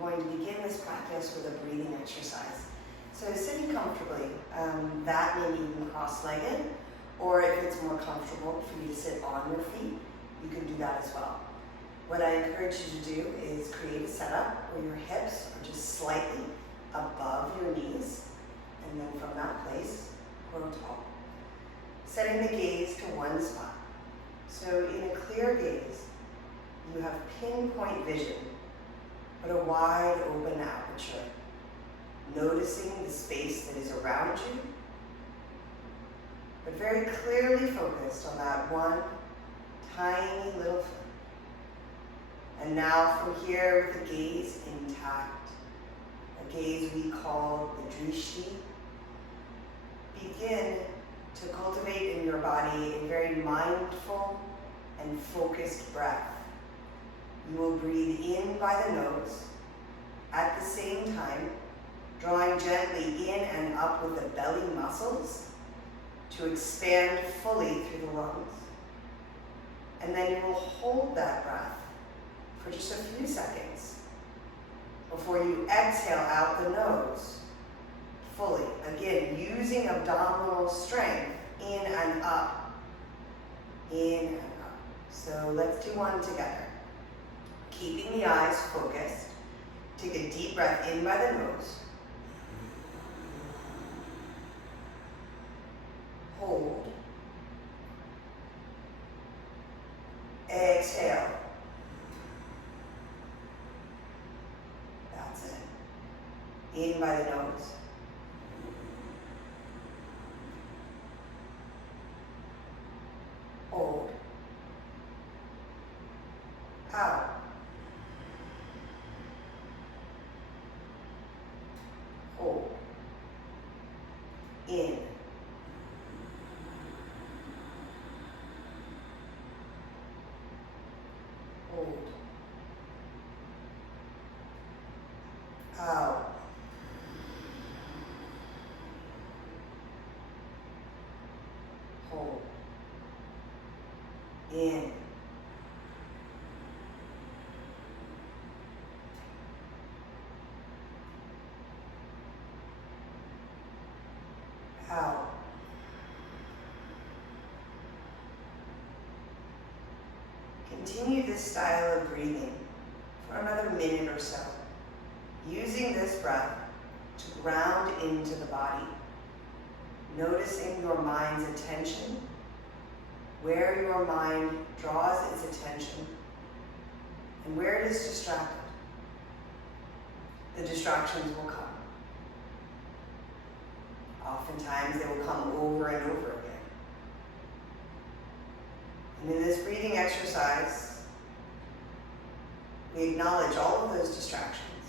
we're going to begin this practice with a breathing exercise. So sitting comfortably, that may be even cross-legged, or if it's more comfortable for you to sit on your feet, you can do that as well. What I encourage you to do is create a setup where your hips are just slightly above your knees, and then from that place, grow tall. Setting the gaze to one spot. So in a clear gaze, you have pinpoint vision, but a wide open aperture. Noticing the space that is around you, but very clearly focused on that one tiny little foot. And now from here with the gaze intact, a gaze we call the drishti, begin to cultivate in your body a very mindful and focused breath. You will breathe in by the nose, at the same time drawing gently in and up with the belly muscles to expand fully through the lungs. And then you will hold that breath for just a few seconds before you exhale out the nose fully. Again, using abdominal strength in and up, in and up. So let's do one together. Keeping the eyes focused, take a deep breath in by the nose. Hold. Exhale. That's it. In by the nose. Hold. Out. Hold. In. Hold. Out. Hold. In. Out. Continue this style of breathing for another minute or so, using this breath to ground into the body, noticing your mind's attention, where your mind draws its attention, and where it is distracted. The distractions will come. Oftentimes they will come over and over again. And in this breathing exercise, we acknowledge all of those distractions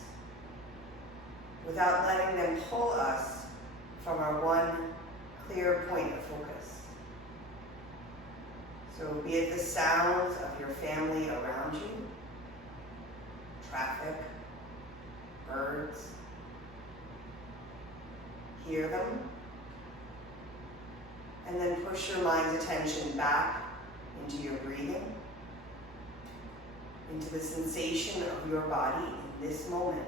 without letting them pull us from our one clear point of focus. So be it the sounds of your family around you, traffic, birds, hear them, and then push your mind's attention back into your breathing, into the sensation of your body in this moment.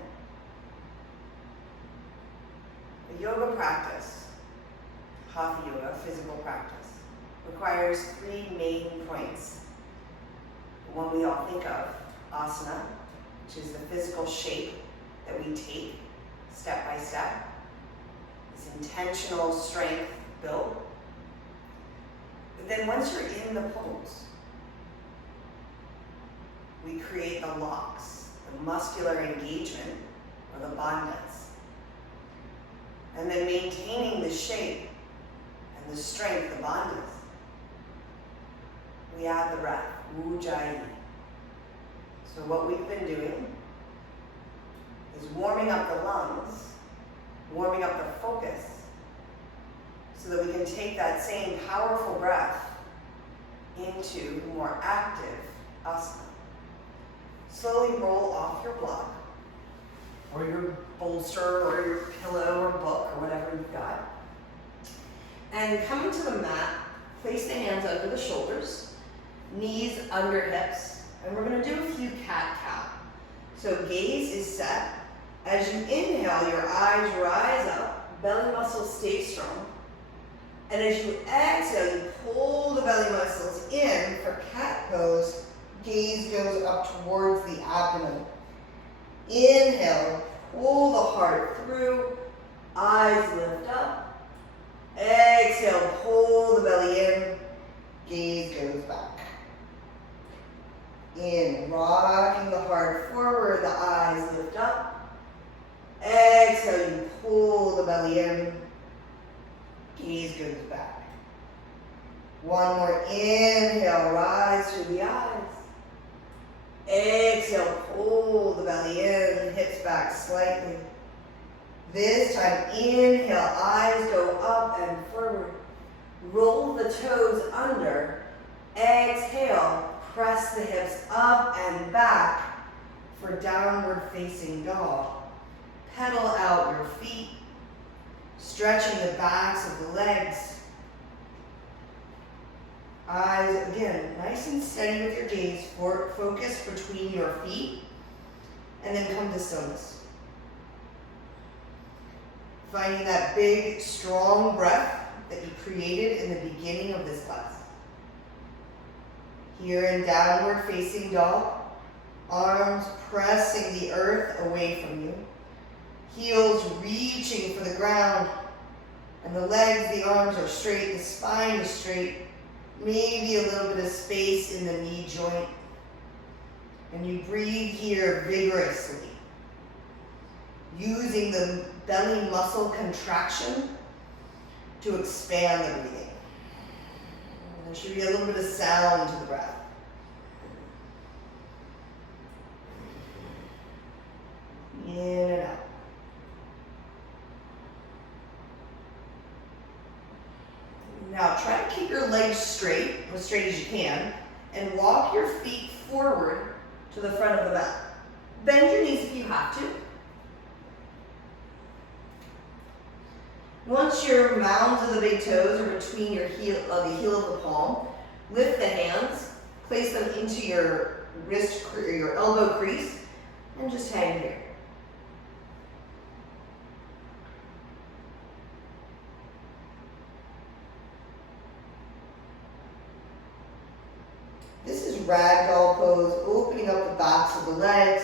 A yoga practice, hatha yoga, physical practice, requires three main points. The one we all think of, asana, which is the physical shape that we take step by step. This intentional strength built. But then once you're in the pose, we create the locks, the muscular engagement, or the bandhas. And then maintaining the shape and the strength, the bandhas, we add the breath, ujjayi. So what we've been doing is warming up the lungs, warming up the focus, so that we can take that same powerful breath into more active asana. Slowly roll off your block, or your bolster, or your pillow, or book, or whatever you've got. And coming to the mat, place the hands under the shoulders, knees under hips, and we're going to do a few cat-cow. So gaze is set. As you inhale, your eyes rise up, belly muscles stay strong. And as you exhale, you pull the belly muscles in for cat pose. Gaze goes up towards the abdomen. Inhale, pull the heart through, eyes lift up. Exhale, pull the belly in, gaze goes back. In, rocking the heart forward, the eyes lift up. Exhale, you pull the belly in, gaze goes back. One more inhale, rise through the eyes. Exhale, pull the belly in, hips back slightly. This time, inhale, eyes go up and forward. Roll the toes under. Exhale, press the hips up and back for downward facing dog. Pedal out your feet, stretching the backs of the legs. Eyes, again, nice and steady with your gaze. Focus between your feet, and then come to stillness. Finding that big, strong breath that you created in the beginning of this class. Here in downward facing dog, arms pressing the earth away from you, heels reaching for the ground, and the legs, the arms are straight, the spine is straight, maybe a little bit of space in the knee joint. And you breathe here vigorously, using the belly muscle contraction to expand the breathing. There should be a little bit of sound to the breath. In and out. Now try to keep your legs straight, as straight as you can, and walk your feet forward to the front of the mat. Bend your knees if you have to. Once your mounds of the big toes are between your heel, the heel of the palm, lift the hands, place them into your wrist or your elbow crease, and just hang here. This is ragdoll pose, opening up the backs of the legs,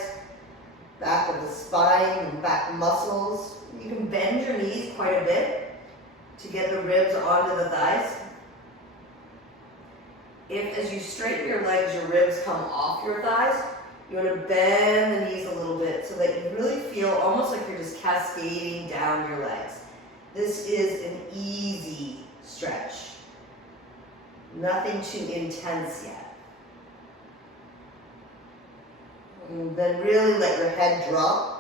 back of the spine and back muscles. You can bend your knees quite a bit to get the ribs onto the thighs. If, as you straighten your legs, your ribs come off your thighs, you want to bend the knees a little bit so that you really feel almost like you're just cascading down your legs. This is an easy stretch. Nothing too intense yet. And then really let your head drop.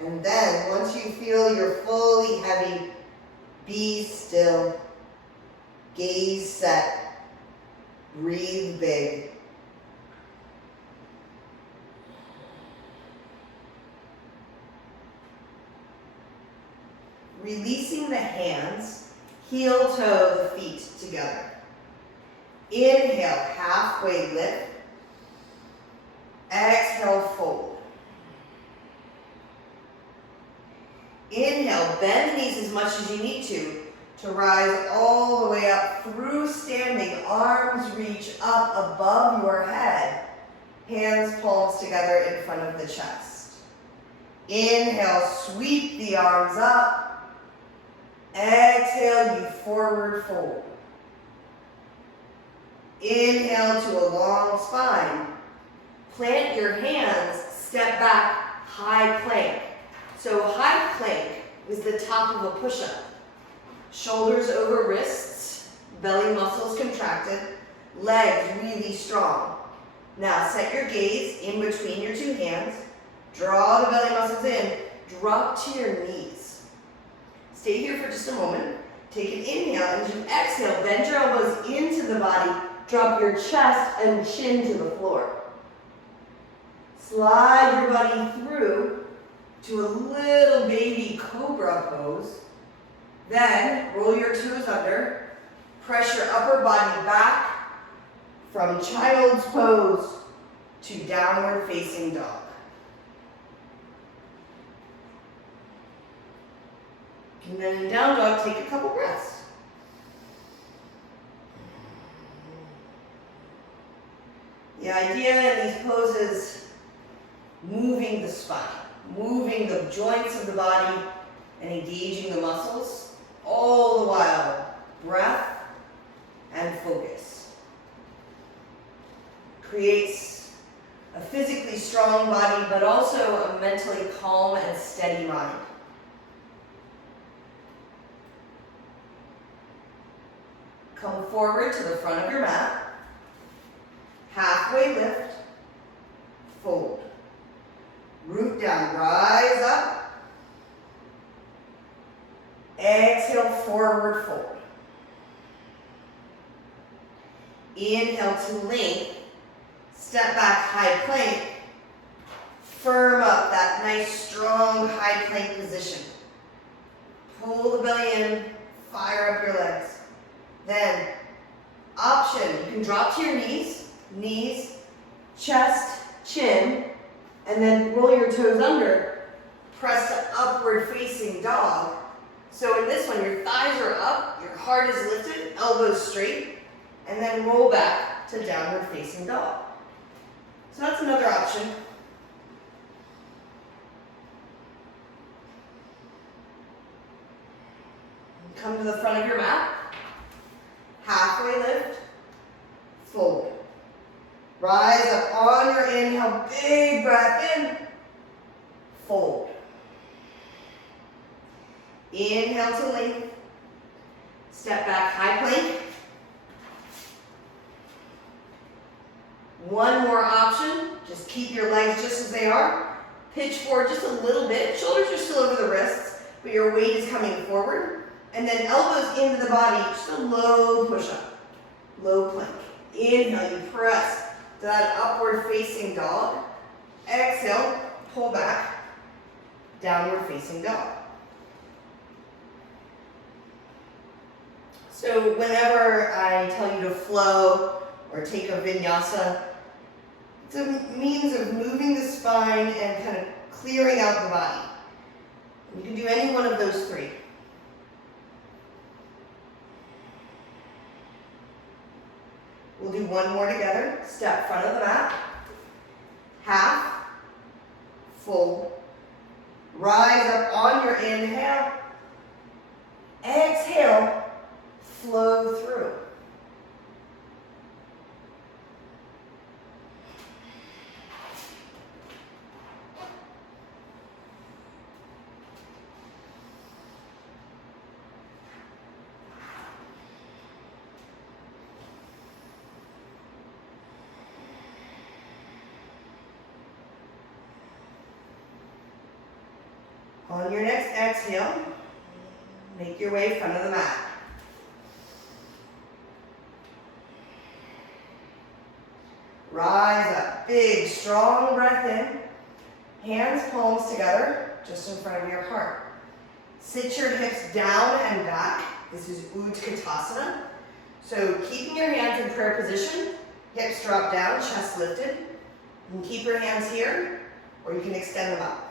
And then, once you feel you're fully heavy, be still, gaze set, breathe big. Releasing the hands, heel toe the feet together. Inhale, halfway lift. Exhale, fold. Inhale, bend the knees as much as you need to rise all the way up through standing. Arms reach up above your head. Hands, palms together in front of the chest. Inhale, sweep the arms up. Exhale, you forward fold. Inhale to a long spine. Plant your hands, step back, high plank. So high plank is the top of a push-up. Shoulders over wrists, belly muscles contracted, legs really strong. Now set your gaze in between your two hands, draw the belly muscles in, drop to your knees. Stay here for just a moment. Take an inhale, and as you exhale, bend your elbows into the body, drop your chest and chin to the floor. Slide your body through to a little baby cobra pose. Then roll your toes under, press your upper body back, from child's pose to downward facing dog. And then in down dog, take a couple breaths. The idea in these poses, moving the spine, moving the joints of the body and engaging the muscles, all the while, breath and focus. Creates a physically strong body, but also a mentally calm and steady mind. Come forward to the front of your mat. Halfway lift, fold. Root down, rise up. Exhale, forward fold. Inhale to length. Step back, high plank. Firm up that nice, strong, high plank position. Pull the belly in, fire up your legs. Then, option, you can drop to your knees, chest, chin, and then roll your toes under. Press to upward facing dog. So in this one, your thighs are up, your heart is lifted, elbows straight, and then roll back to downward facing dog. So that's another option. Come to the front of your mat. Halfway lift, fold. Rise up on your inhale, big breath in, fold. Inhale to length, step back, high plank. One more option, just keep your legs just as they are. Pitch forward just a little bit, shoulders are still over the wrists, but your weight is coming forward. And then elbows into the body, just a low push-up, low plank. Inhale, you press to that upward facing dog. Exhale, pull back, downward facing dog. So whenever I tell you to flow or take a vinyasa, it's a means of moving the spine and kind of clearing out the body. You can do any one of those three. We'll do one more together. Step front of the mat. Half, fold. Rise up on your inhale. Exhale, flow through. On your next exhale, make your way front of the mat. Rise up, big, strong breath in. Hands, palms together, just in front of your heart. Sit your hips down and back. This is Utkatasana. So keeping your hands in prayer position, hips drop down, chest lifted. You can keep your hands here, or you can extend them up.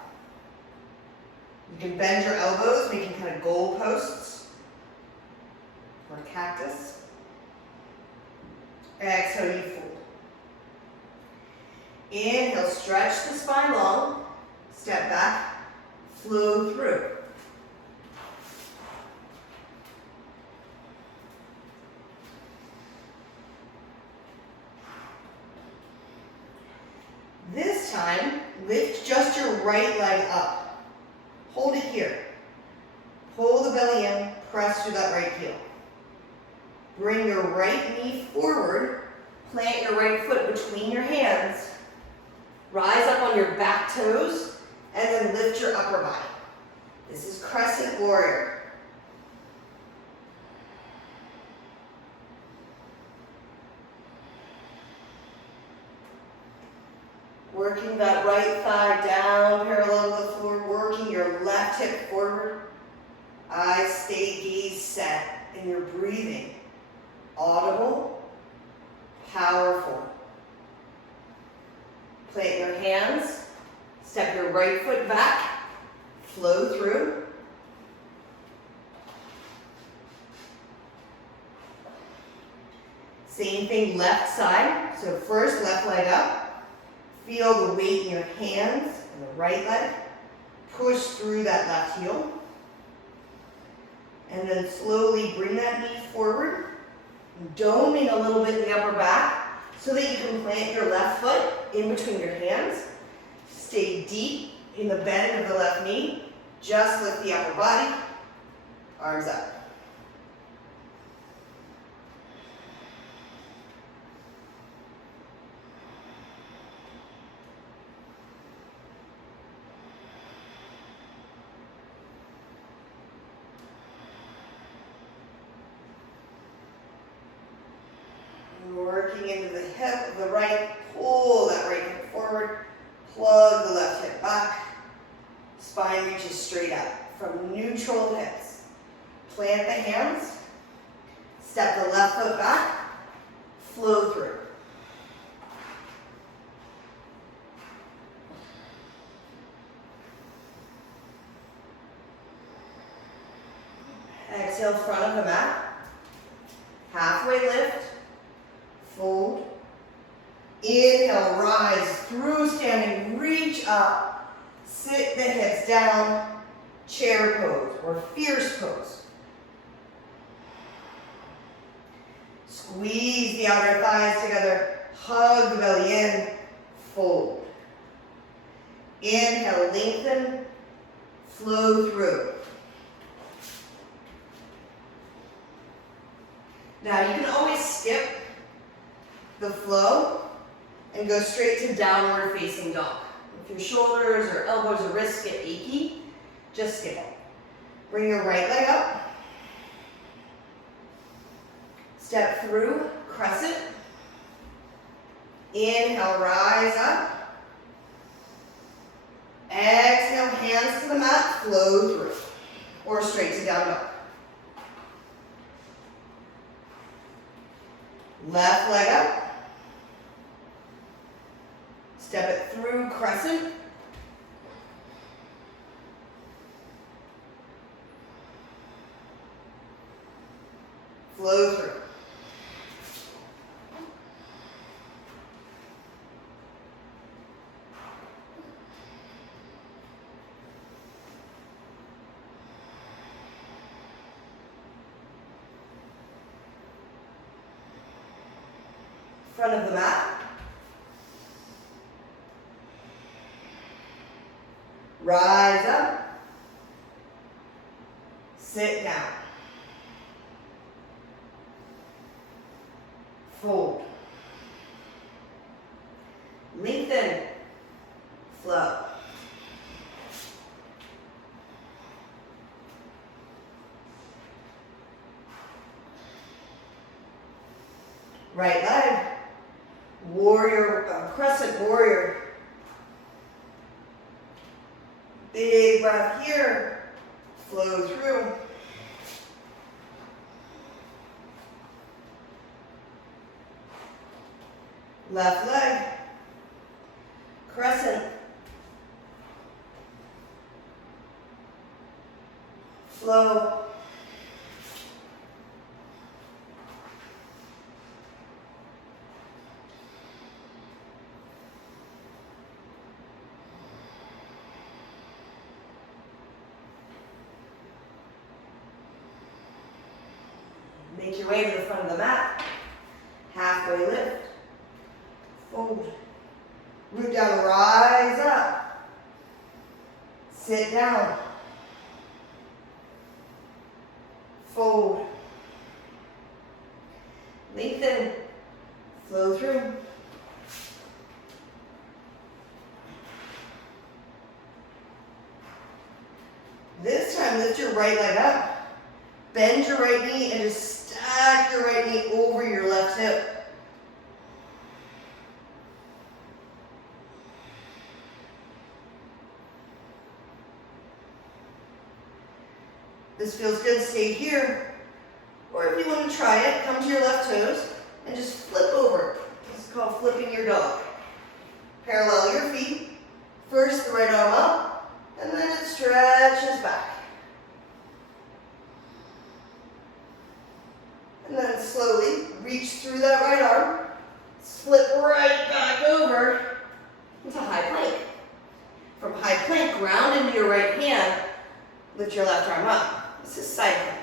You can bend your elbows, making kind of goalposts or cactus. Exhale, you fold. Inhale, stretch the spine long. Step back, flow through. This time, lift just your right leg up. Hold it here. Pull the belly in, press through that right heel. Bring your right knee forward, plant your right foot between your hands, rise up on your back toes, and then lift your upper body. This is Crescent Warrior. Working that right thigh down, parallel to the floor, working your left hip forward. Eyes stay, gaze set, and you're breathing. Audible, powerful. Step your right foot back, flow through. Same thing, left side. So first, left leg up. Feel the weight in your hands and the right leg. Push through that left heel. And then slowly bring that knee forward. Doming a little bit in the upper back so that you can plant your left foot in between your hands. Stay deep in the bend of the left knee. Just lift the upper body. Arms up. Working into the hip of the right, pull that right hip forward, plug the left hip back, spine reaches straight up from neutral hips. Plant the hands, step the left foot back, flow through. Exhale, front of the mat, halfway lift. Fold. Inhale, rise through standing, reach up, sit the hips down, chair pose or fierce pose. Squeeze the outer thighs together, hug the belly in, fold. Inhale, lengthen, flow through. Now you can always skip the flow and go straight to downward facing dog. If your shoulders or elbows or wrists get achy, just skip it. Bring your right leg up. Step through, crescent. Inhale, rise up. Exhale, hands to the mat, flow through. Or straight to down dog. Left leg up. Step it through, crescent. Flow through. Front of the mat. Rise up. Sit down. Fold. Lengthen. Flow. Right leg. Warrior, crescent warrior. Big breath here. Flow through. Left leg. Crescent. Flow. Make your way to the front of the mat. Halfway lift. Fold. Root down, rise up. Sit down. Fold. Lengthen. Flow through. This time, lift your right leg up. Bend your right knee and just stack your right knee over your left hip. This feels good, stay here. Or if you want to try it, come to your left toes and just flip over. This is called flipping your dog. Parallel your feet, First, the right arm up, and then it stretches back. And then slowly reach through that right arm, slip right back over into high plank. From high plank, ground into your right hand, lift your left arm up. This is side plank.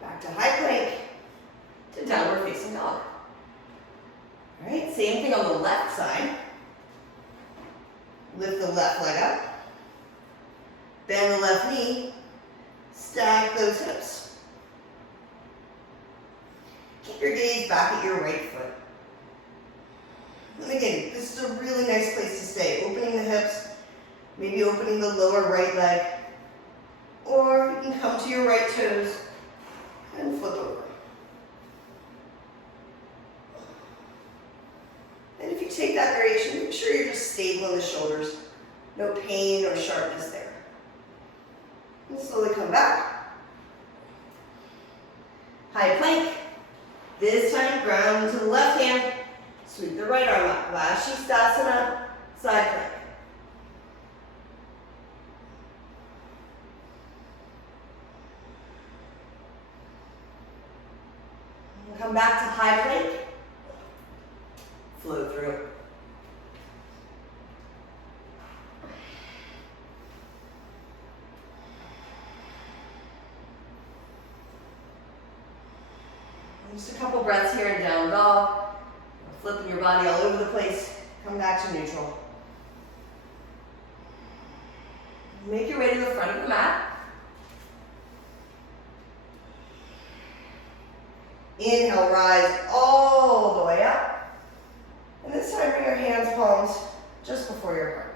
Back to high plank, to downward facing dog. All right, same thing on the left side. Lift the left leg up, bend the left knee, stack those hips. Keep your gaze back at your right foot. And again, this is a really nice place to stay. Opening the hips, maybe opening the lower right leg, or you can come to your right toes and flip over. And if you take that variation, make sure you're just stable in the shoulders. No pain or sharpness there. And slowly come back. High plank. This time, ground into the left hand. Sweep the right arm up. Vashisthasana, side plank. And come back to high plank. Flow through. Just a couple breaths here in down dog. Flipping your body all over the place. Come back to neutral. Make your way to the front of the mat. Inhale, rise all the way up. And this time bring your hands, palms, just before your heart.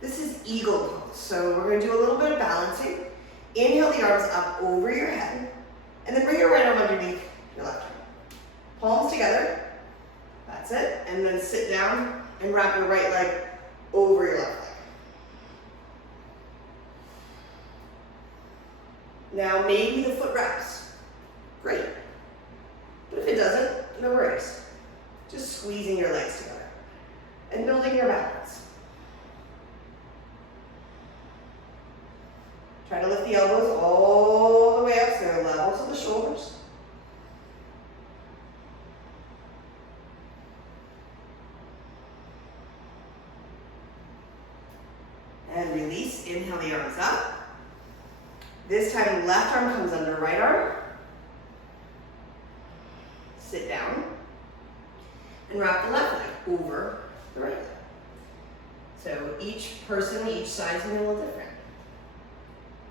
This is eagle pose. So we're going to do a little bit of balancing. Inhale the arms up over your head. And then bring your right arm underneath your left arm. Palms together. That's it. And then sit down and wrap your right leg over your left leg. Now maybe the foot wraps. Great. But if it doesn't, no worries. Just squeezing your legs together and building your balance. Try to lift the elbows all the way up so they're level to the shoulders. And release, inhale the arms up. This time left arm comes under right arm. Sit down. And wrap the left leg over the right leg. So each person, each side is going to be a little different.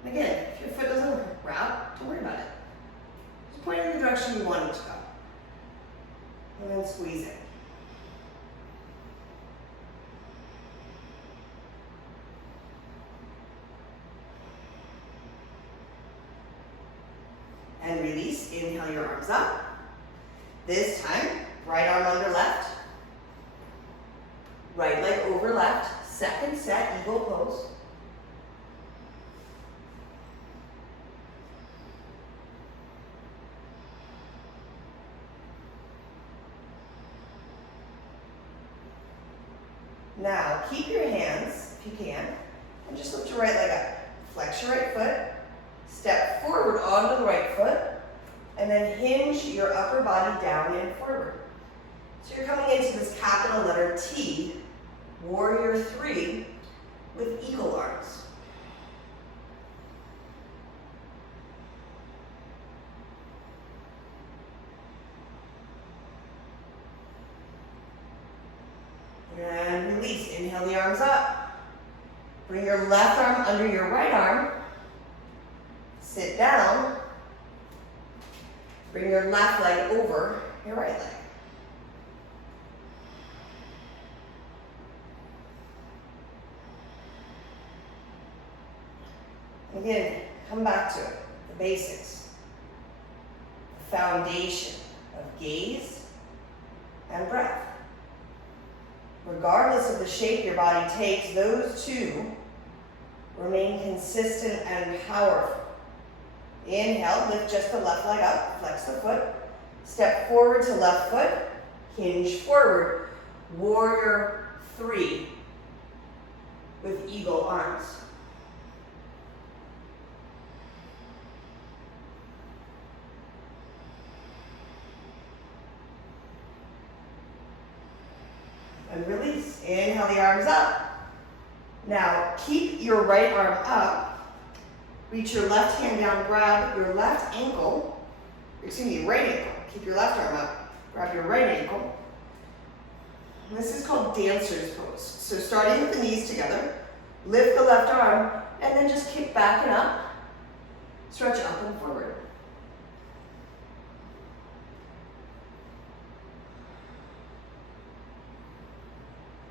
Again, if your foot doesn't wrap, don't worry about it. Just point in the direction you want it to go. And then squeeze it. And release, inhale your arms up. This time, right arm under left. Right leg over left. Second set, eagle pose. Now, keep your hands, if you can, and just lift your right leg up. Flex your right foot, step forward onto the right foot, and then hinge your upper body down and forward. So you're coming into this capital letter T, warrior 3, with eagle arms. And release, inhale the arms up. Bring your left arm under your right arm. Sit down. Bring your left leg over your right leg. Again, come back to it, the basics. The foundation of gaze and breath. Regardless of the shape your body takes, those two Remain consistent and powerful. Inhale, lift just the left leg up, flex the foot. Step forward to left foot, hinge forward. Warrior 3 with eagle arms. And release. Inhale the arms up. Now keep your right arm up. Reach your left hand down, grab your left ankle, right ankle. Keep your left arm up, grab your right ankle. And this is called dancer's pose. So starting with the knees together, lift the left arm, and then just kick back and up, stretch up and forward.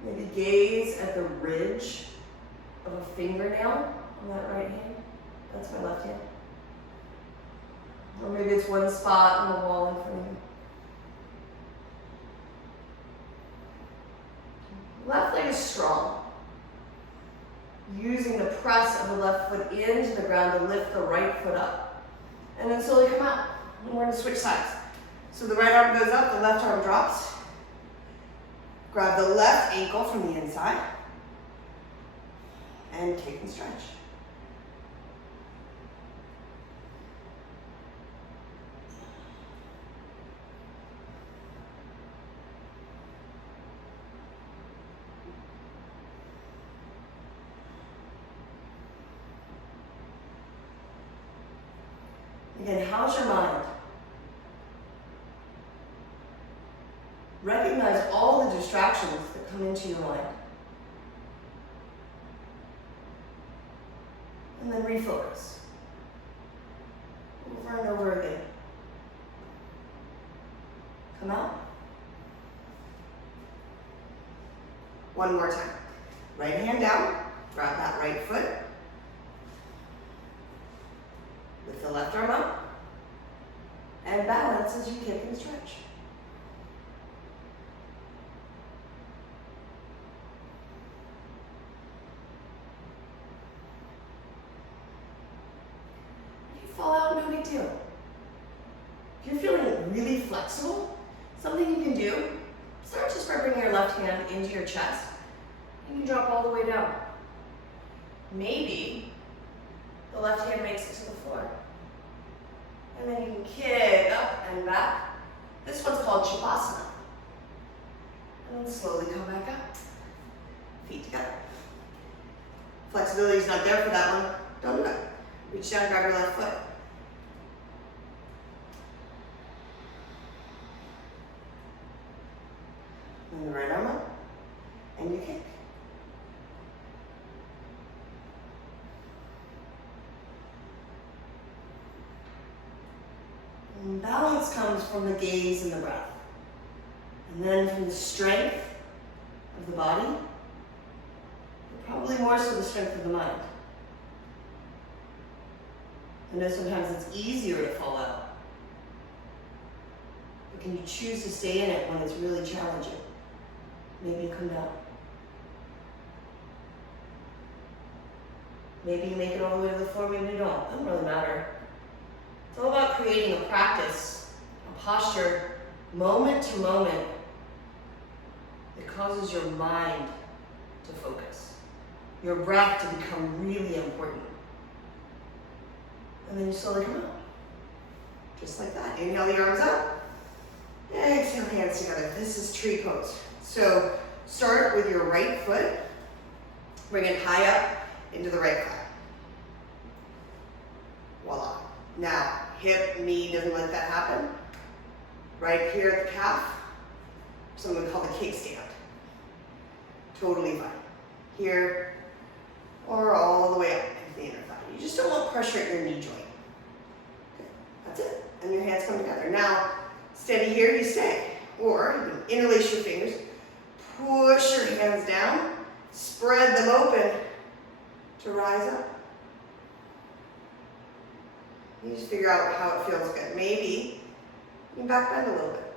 Maybe gaze at the ridge of a fingernail on that right hand. That's my left hand. Or maybe it's one spot on the wall in front of you. Left leg is strong. Using the press of the left foot into the ground to lift the right foot up. And then slowly come out. And we're going to switch sides. So the right arm goes up, the left arm drops. Grab the left ankle from the inside. And kick and stretch. Again, how's your mind? Recognize all the distractions that come into your mind. And then refocus. Over and over again. Come out. One more time. Right hand down. Grab that right foot. Lift the left arm up. And balance as you kick and stretch. Fall out, no big deal. If you're feeling really flexible, something you can do, start just by bringing your left hand into your chest. You can drop all the way down. Maybe the left hand makes it to the floor. And then you can kick up and back. This one's called savasana. And then slowly come back up. Feet together. Flexibility is not there for that one. Don't do that. Reach down, grab your left foot. And the right arm up. And you kick. And balance comes from the gaze and the breath. And then from the strength of the body, but probably more so the strength of the mind. I know sometimes it's easier to fall out. But can you choose to stay in it when it's really challenging? Maybe you come down. Maybe you make it all the way to the floor, maybe you don't. It doesn't really matter. It's all about creating a practice, a posture, moment to moment, that causes your mind to focus, your breath to become really important. And then you slowly come out. Just like that. Inhale the arms up. Exhale, hands together. This is tree pose. So start with your right foot. Bring it high up into the right thigh. Voila. Now, hip, knee doesn't let that happen. Right here at the calf, something called the kickstand. Totally fine. Here, or all the way up into the inner thigh. You just don't want pressure at your knee joint. Okay, that's it. And your hands come together. Now, steady here, you stay. Or you can interlace your fingers, push your hands down, spread them open to rise up. You just figure out how it feels good. Maybe you can back bend a little bit.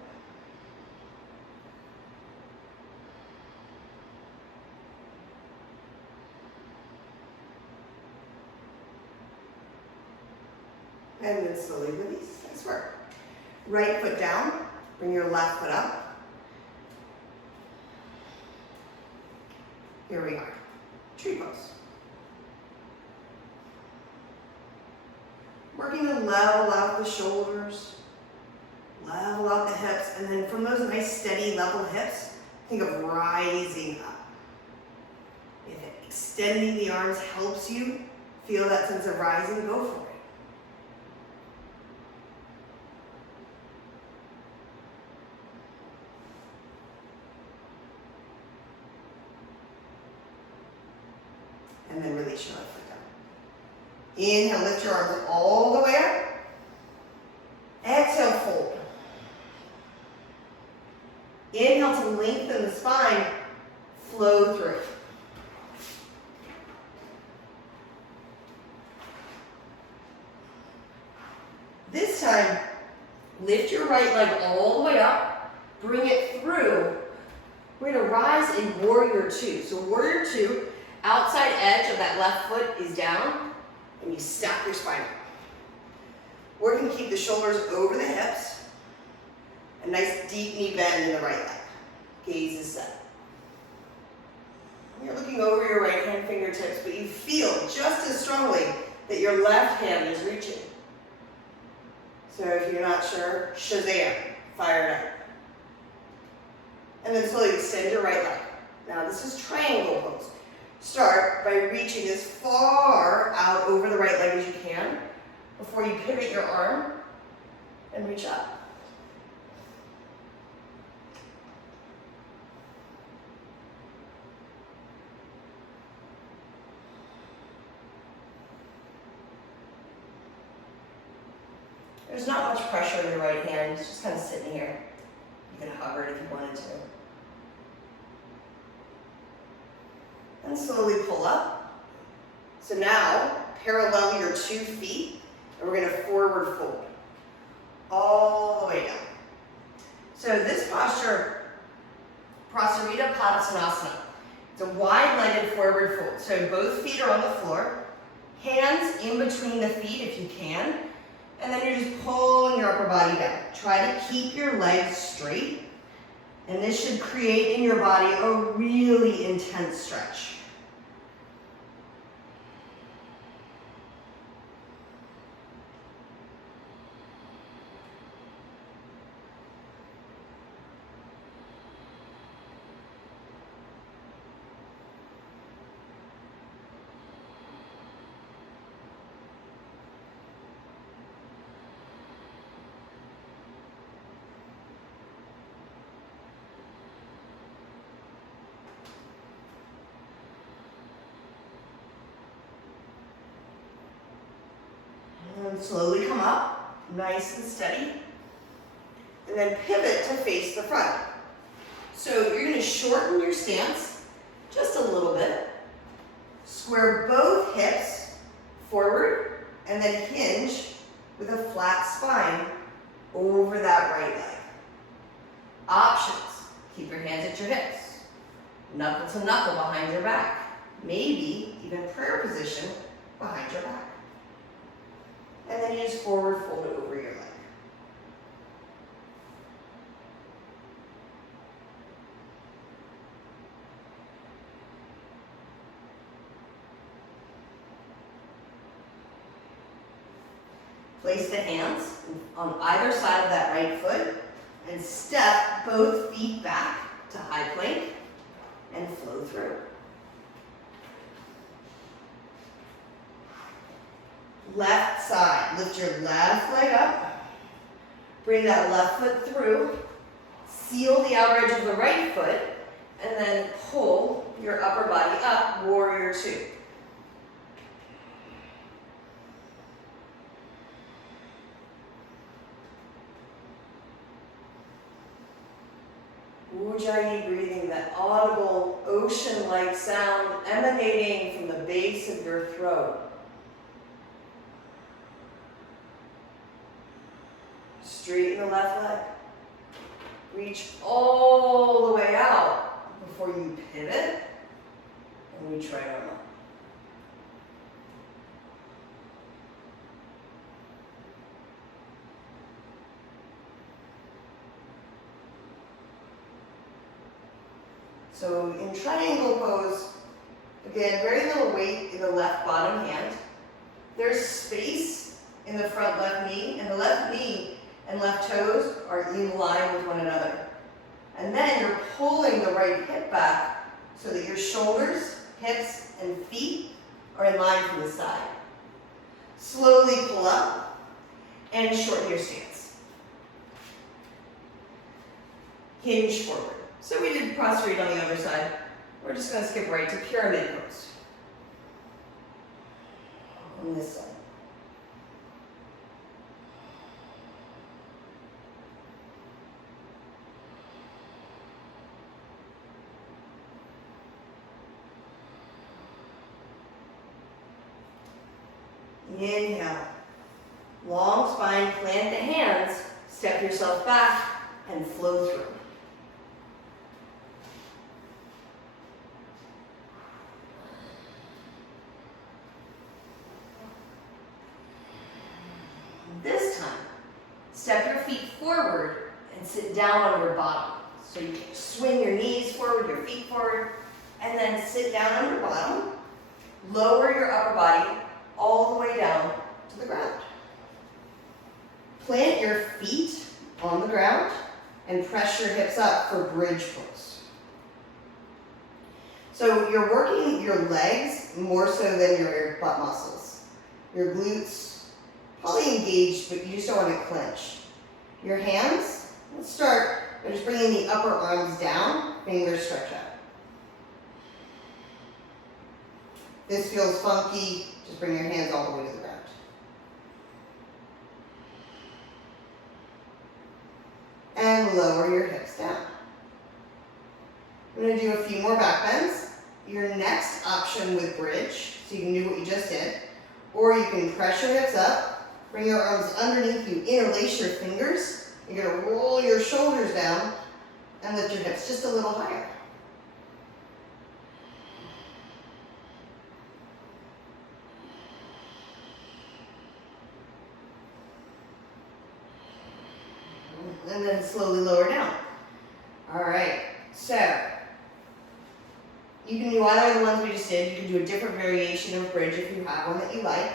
And then slowly release. Nice work. Right foot down. Bring your left foot up. Here we are. Tree pose. Working to level out the shoulders, level out the hips, and then from those nice steady level hips, think of rising up. If extending the arms helps you feel that sense of rising, go for it. And then release your left foot down. Inhale, lift your arms all the way up. Exhale, fold. Inhale to lengthen the spine, flow through. This time, lift your right leg all the way up, bring it through. We're gonna rise in warrior two. So warrior two, outside edge of that left foot is down, and you stack your spine up. Working to keep the shoulders over the hips. A nice deep knee bend in the right leg. Gaze is set. You're looking over your right hand fingertips, but you feel just as strongly that your left hand is reaching. So if you're not sure, Shazam, fire it up. And then slowly extend your right leg. Now this is triangle pose. Start by reaching as far out over the right leg as you can before you pivot your arm and reach up. There's not much pressure in the right hand, it's just kind of sitting here. You can hover it if you wanted to. And slowly pull up. So now, parallel your 2 feet, and we're gonna forward fold. All the way down. So this posture, Prasarita Padasana. It's a wide-legged forward fold. So both feet are on the floor, hands in between the feet if you can, and then you're just pulling your upper body down. Try to keep your legs straight, and this should create in your body a really intense stretch. And slowly come up, nice and steady. And then pivot to face the front. So you're going to shorten your stance just a little bit. Square both hips forward and then hinge with a flat spine over that right leg. Options. Keep your hands at your hips. Knuckle to knuckle behind your back. Maybe even prayer position behind your back. And then you just forward fold it over your leg. Place the hands on either side of that right foot and step both feet back to high plank and flow through. Left side, lift your left leg up, bring that left foot through, seal the outer edge of the right foot, and then pull your upper body up, warrior two. Ujjayi breathing, that audible ocean-like sound emanating from the base of your throat. Straighten the left leg. Reach all the way out before you pivot and reach right arm up. So in triangle pose, again, very little weight in the left bottom hand. There's space in the front left knee, and the left knee and left toes are in line with one another. And then you're pulling the right hip back so that your shoulders, hips, and feet are in line from the side. Slowly pull up and shorten your stance. Hinge forward. So we did prostrate on the other side. We're just going to skip right to pyramid pose. On this side. Inhale. Long spine, plant the hands, step yourself back, and flow through. This time, step your feet forward and sit down on your bottom. So you can swing your knees forward, your feet forward, and then sit down on your bottom. Lower your upper body all the way down to the ground. Plant your feet on the ground and press your hips up for bridge pose. So you're working your legs more so than your butt muscles. Your glutes probably engaged, but you just don't want to clench. Your hands, let's start by just bringing the upper arms down, fingers stretch out. This feels funky, just bring your hands all the way to the ground. And lower your hips down. We're going to do a few more back bends. Your next option with bridge, so you can do what you just did, or you can press your hips up, bring your arms underneath you, interlace your fingers. You're going to roll your shoulders down and lift your hips just a little higher. And then slowly lower down. All right, so you can do either of the ones we just did. You can do a different variation of bridge if you have one that you like.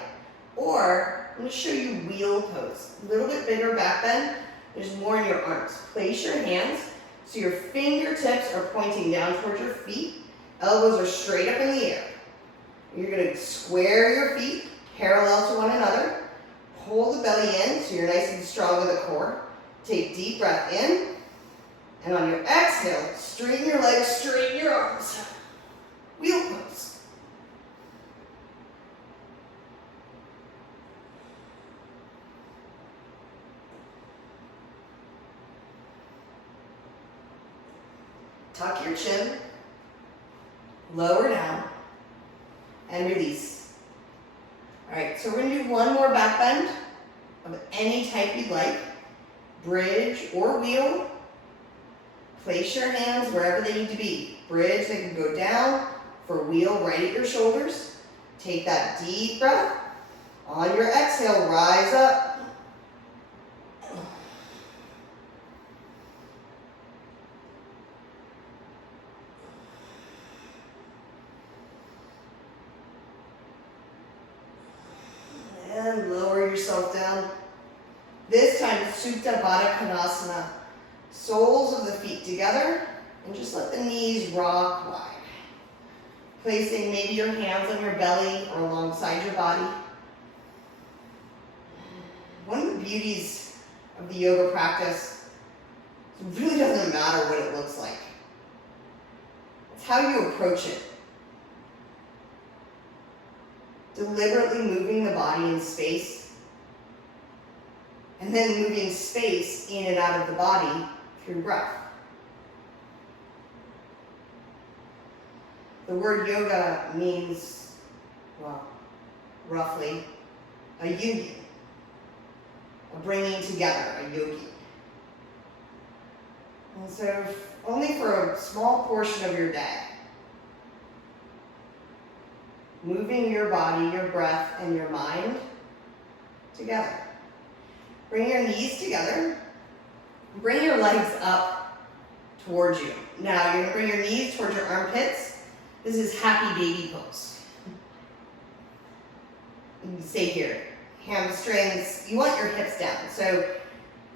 Or I'm going to show you wheel pose. A little bit bigger back bend. There's more in your arms. Place your hands so your fingertips are pointing down towards your feet. Elbows are straight up in the air. You're going to square your feet parallel to one another. Pull the belly in so you're nice and strong with the core. Take deep breath in, and on your exhale, straighten your legs, straighten your arms. Wheel pose. Tuck your chin, lower down, and release. All right, so we're going to do one more back bend of any type you'd like. Bridge or wheel. Place your hands wherever they need to be. Bridge, they can go down. For wheel, right at your shoulders. Take that deep breath. On your exhale, rise up. And lower yourself down. This time, Supta Baddha Konasana. Soles of the feet together, and just let the knees rock wide. Placing maybe your hands on your belly or alongside your body. One of the beauties of the yoga practice, it really doesn't matter what it looks like. It's how you approach it. Deliberately moving the body in space, and then moving space in and out of the body through breath. The word yoga means, well, roughly, a union, a bringing together, a yogi. And so, only for a small portion of your day, moving your body, your breath, and your mind together. Bring your knees together. Bring your legs up towards you. Now you're gonna bring your knees towards your armpits. This is happy baby pose. You can stay here. Hamstrings, you want your hips down. So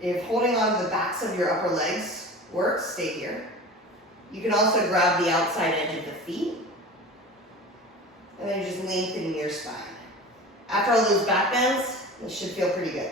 if holding on to the backs of your upper legs works, stay here. You can also grab the outside edge of the feet. And then just lengthen your spine. After all those back bends, this should feel pretty good.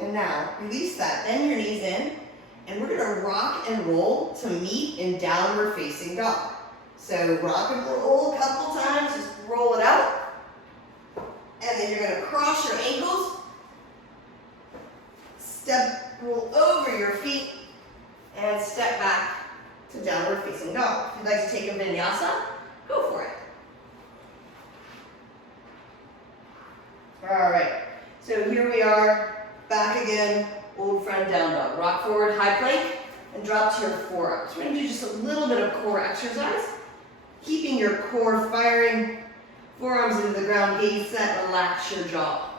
And now, release that, bend your knees in, and we're gonna rock and roll to meet in downward facing dog. So rock and roll a couple times, just roll it out. And then you're gonna cross your ankles, roll over your feet, and step back to downward facing dog. If you'd like to take a vinyasa, go for it. All right, so here we are, back again, old friend down dog. Rock forward, high plank, and drop to your forearms. We're gonna do just a little bit of core exercise, keeping your core firing, forearms into the ground, gaze set, relax your jaw.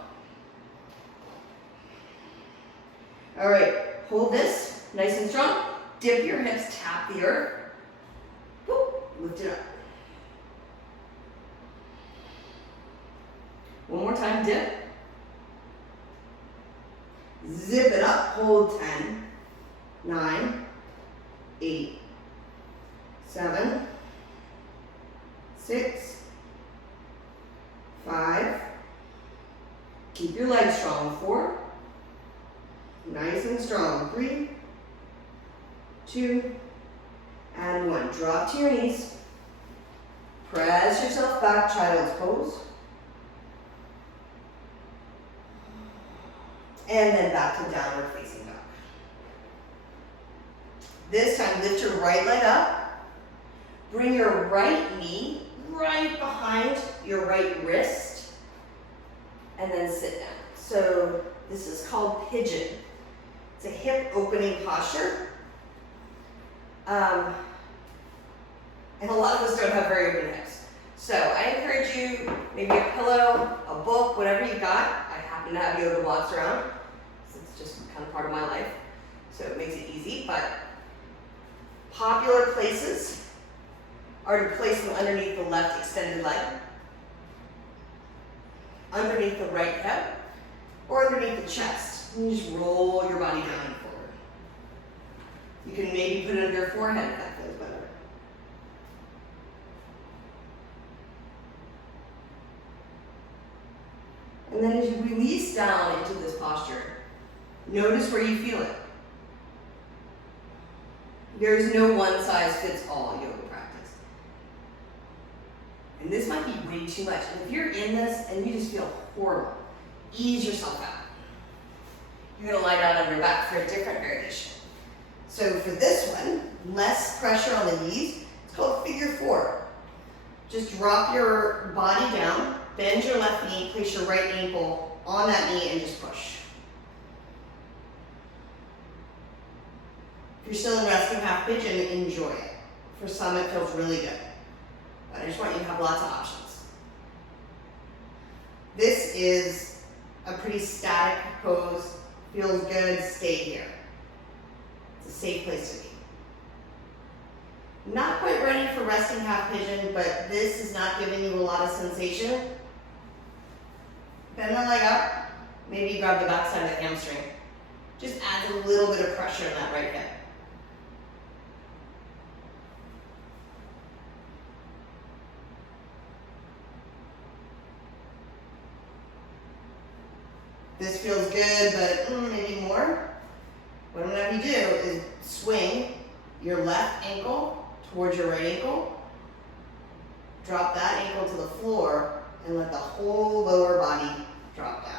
All right, hold this, nice and strong. Dip your hips, tap the earth. Whoop, lift it up. One more time, dip. Zip it up, hold 10, 9, 8, 7, 6, 5, keep your legs strong, 4, nice and strong, 3, 2, and 1. Drop to your knees, press yourself back, child's pose. And then back to downward facing dog. This time, lift your right leg up. Bring your right knee right behind your right wrist. And then sit down. So this is called pigeon. It's a hip opening posture. And a lot of us don't have very open hips. So I encourage you, maybe a pillow, a book, whatever you got. I happen to have yoga blocks around. It's just kind of part of my life, so it makes it easy. But popular places are to place them underneath the left extended leg, underneath the right hip, or underneath the chest. And you just roll your body down and forward. You can maybe put it under your forehead if that feels better. And then as you release down into this posture, notice where you feel it. There's no one size fits all yoga practice. And this might be way too much. And if you're in this and you just feel horrible, ease yourself out. You're gonna lie down on your back for a different variation. So for this one, less pressure on the knees. It's called figure 4. Just drop your body down, bend your left knee, place your right ankle on that knee and just push. If you're still in resting half pigeon, enjoy it. For some, it feels really good. But I just want you to have lots of options. This is a pretty static pose. Feels good, stay here. It's a safe place to be. Not quite ready for resting half pigeon, but this is not giving you a lot of sensation. Bend the leg up, maybe grab the backside of the hamstring. Just adds a little bit of pressure in that right hip. This feels good, but maybe more. What I'm gonna have you do is swing your left ankle towards your right ankle. Drop that ankle to the floor and let the whole lower body drop down.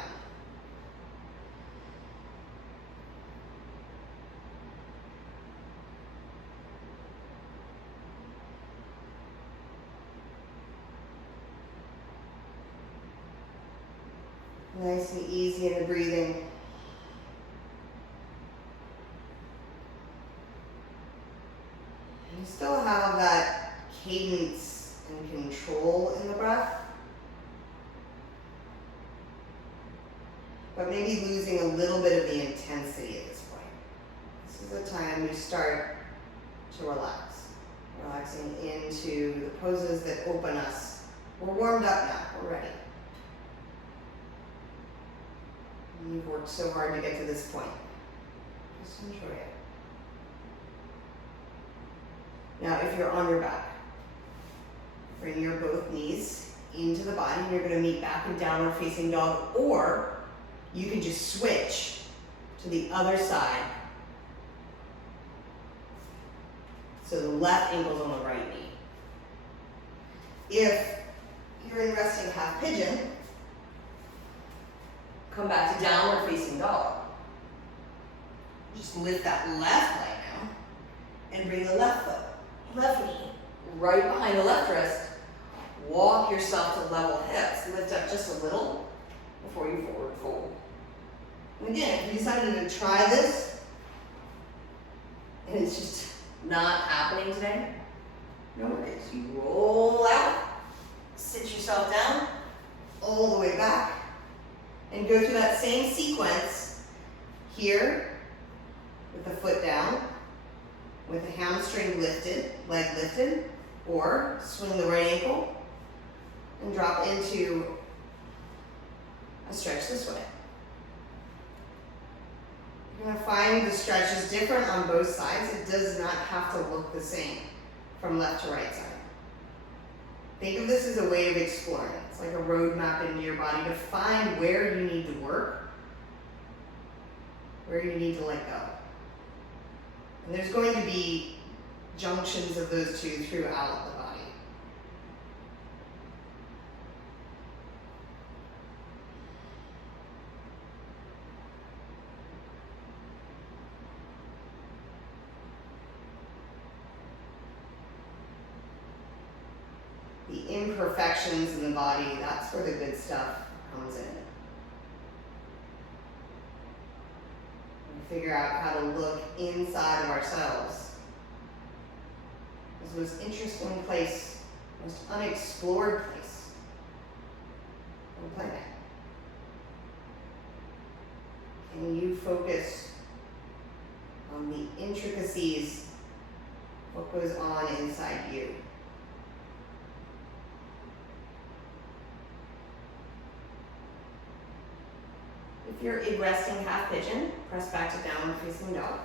Nice and easy in the breathing. still have that cadence and control in the breath, but maybe losing a little bit of the intensity at this point. This is a time you start to relax. Relaxing into the poses that open us. We're warmed up now, we're ready. You've worked so hard to get to this point. Just enjoy it. Now, if you're on your back, bring your both knees into the body, and you're going to meet back in downward facing dog, or you can just switch to the other side. So the left ankle's on the right knee. If you're in resting half pigeon, come back to downward facing dog. Just lift that left leg now and bring the left foot, left knee, right behind the left wrist. Walk yourself to level hips. Lift up just a little before you forward fold. And again, if you decided to try this and it's just not happening today, no worries. You roll out, sit yourself down, all the way back, and go through that same sequence here with the foot down, with the hamstring lifted, leg lifted, or swing the right ankle and drop into a stretch this way. You're going to find the stretch is different on both sides. It does not have to look the same from left to right side. Think of this as a way of exploring. It's like a roadmap into your body to find where you need to work, where you need to let go. And there's going to be junctions of those two throughout the body. The imperfections in the body, that's where the good stuff comes in. We figure out how to look inside of ourselves. It's the most interesting place, most unexplored place on the planet. Can you focus on the intricacies of what goes on inside you? If you're in resting half pigeon, press back to downward facing dog.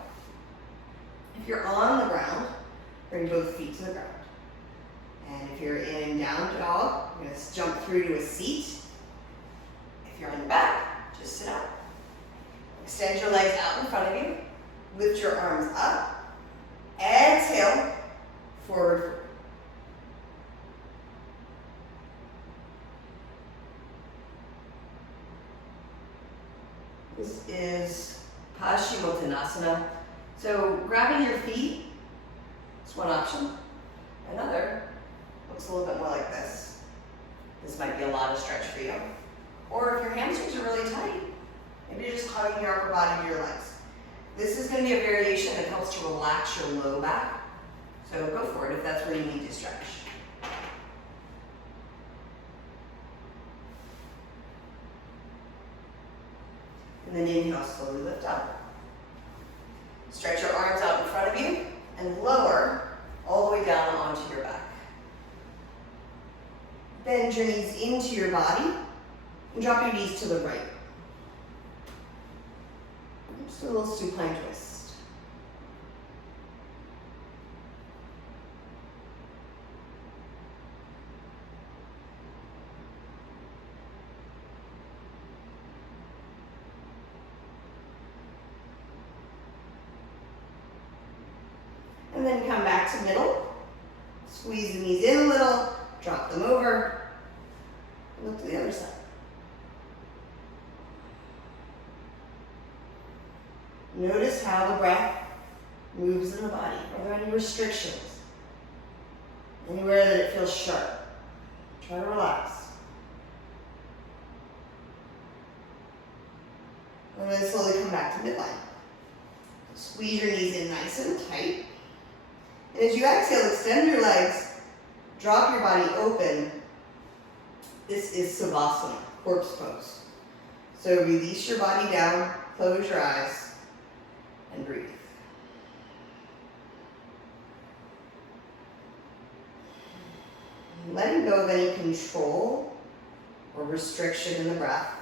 If you're on the ground, bring both feet to the ground. And if you're in down dog, you're going to jump through to a seat. If you're on your back, just sit up. Extend your legs out in front of you. Lift your arms up. Exhale, forward. This is Paschimottanasana. So grabbing your feet is one option. Another looks a little bit more like this. This might be a lot of stretch for you. Or if your hamstrings are really tight, maybe just hugging your upper body to your legs. This is going to be a variation that helps to relax your low back. So go for it if that's where you need to stretch. And then inhale, slowly lift up. Stretch your arms out in front of you and lower all the way down onto your back. Bend your knees into your body and drop your knees to the right. Just a little supine twist. And then come back to middle. Squeeze the knees in a little, drop them over, and look to the other side. Notice how the breath moves in the body. Are there any restrictions? Anywhere that it feels sharp? Try to relax. And then slowly come back to midline. Squeeze your knees in nice and tight. And And as you exhale, extend your legs, drop your body open. This is savasana, corpse pose. So release your body down, close your eyes, and breathe. Letting go of any control or restriction in the breath.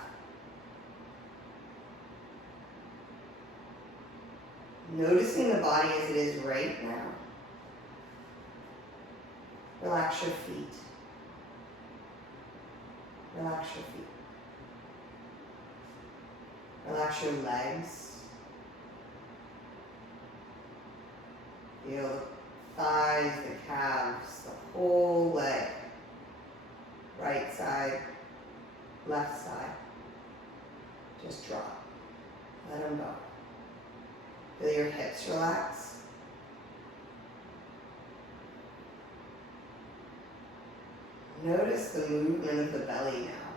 Noticing the body as it is right now. Relax your feet. Relax your feet. Relax your legs. Feel the thighs, the calves, the whole leg. Right side, left side. Just drop. Let them go. Feel your hips relax. Notice the movement of the belly now.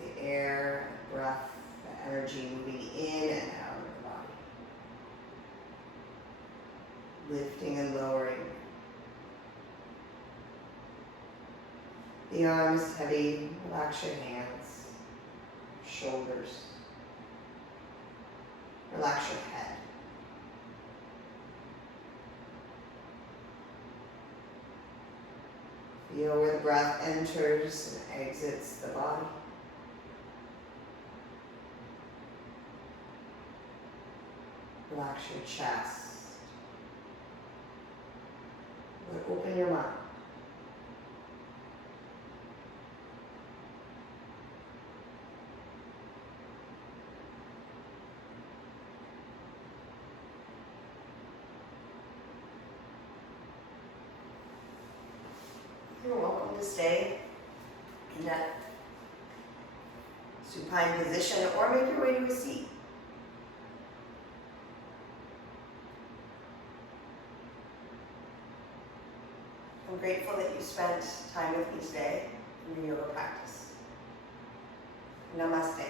The air, the breath, the energy moving in and out of the body. Lifting and lowering. The arms heavy, relax your hands, shoulders. Relax your head. Feel where the breath enters and exits the body. Relax your chest. Open your mind. You're welcome to stay in that supine position or make your way to a seat. I'm grateful that you spent time with me today in your yoga practice. Namaste.